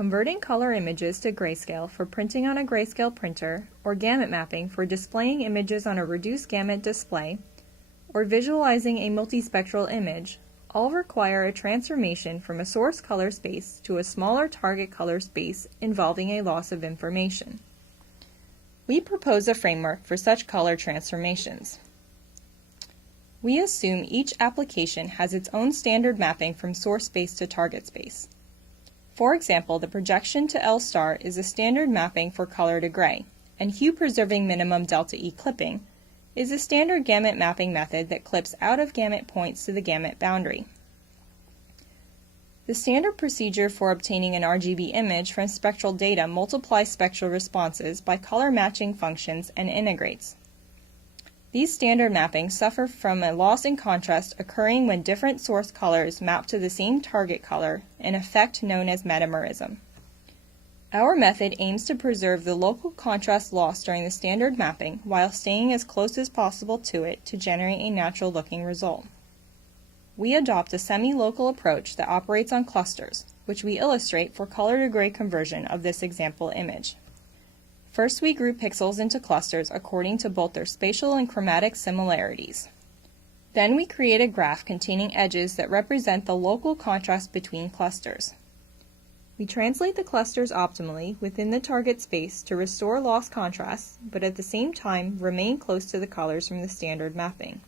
converting color images to grayscale for printing on a grayscale printer, or gamut mapping for displaying images on a reduced gamut display, or visualizing a multispectral image, all require a transformation from a source color space to a smaller target color space involving a loss of information. We propose a framework for such color transformations. We assume each application has its own standard mapping from source space to target space. For example, the projection to L star is a standard mapping for color to gray, and hue-preserving minimum delta E clipping is a standard gamut mapping method that clips out of gamut points to the gamut boundary. The standard procedure for obtaining an RGB image from spectral data multiplies spectral responses by color matching functions and integrates. These standard mappings suffer from a loss in contrast occurring when different source colors map to the same target color, an effect known as metamerism. Our method aims to preserve the local contrast loss during the standard mapping while staying as close as possible to it to generate a natural-looking result. We adopt a semi-local approach that operates on clusters, which we illustrate for color-to-gray conversion of this example image. First, we group pixels into clusters according to both their spatial and chromatic similarities. Then we create a graph containing edges that represent the local contrast between clusters. We translate the clusters optimally within the target space to restore lost contrast, but at the same time remain close to the colors from the standard mapping.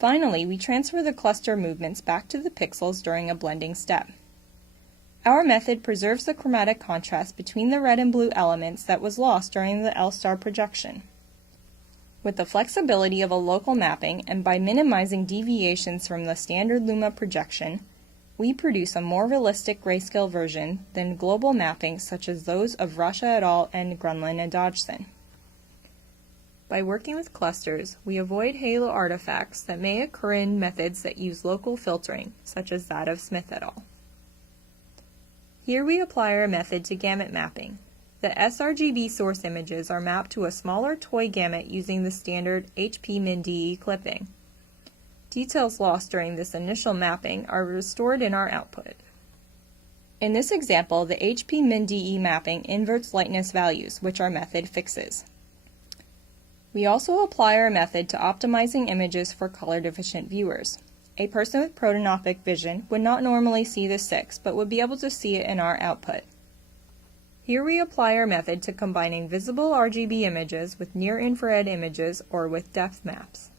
Finally, we transfer the cluster movements back to the pixels during a blending step. Our method preserves the chromatic contrast between the red and blue elements that was lost during the L star projection. With the flexibility of a local mapping and by minimizing deviations from the standard Luma projection, we produce a more realistic grayscale version than global mappings such as those of Russia et al. And Grunland and Dodgson. By working with clusters, we avoid halo artifacts that may occur in methods that use local filtering, such as that of Smith et al. Here we apply our method to gamut mapping. The sRGB source images are mapped to a smaller toy gamut using the standard HP-Min-DE clipping. Details lost during this initial mapping are restored in our output. In this example, the HP-Min-DE mapping inverts lightness values, which our method fixes. We also apply our method to optimizing images for color-deficient viewers. A person with protanopic vision would not normally see the 6, but would be able to see it in our output. Here we apply our method to combining visible RGB images with near-infrared images or with depth maps.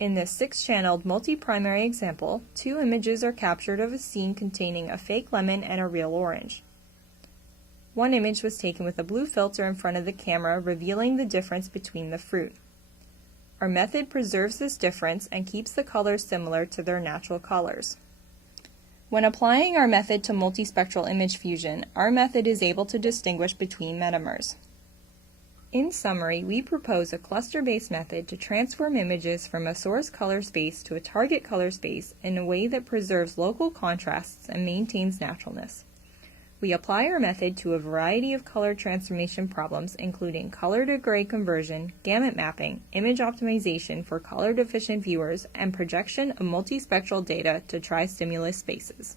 In this 6-channeled multi-primary example, 2 images are captured of a scene containing a fake lemon and a real orange. One image was taken with a blue filter in front of the camera, revealing the difference between the fruit. Our method preserves this difference and keeps the colors similar to their natural colors. When applying our method to multispectral image fusion, our method is able to distinguish between metamers. In summary, we propose a cluster-based method to transform images from a source color space to a target color space in a way that preserves local contrasts and maintains naturalness. We apply our method to a variety of color transformation problems, including color-to-gray conversion, gamut mapping, image optimization for color-deficient viewers, and projection of multispectral data to tri-stimulus spaces.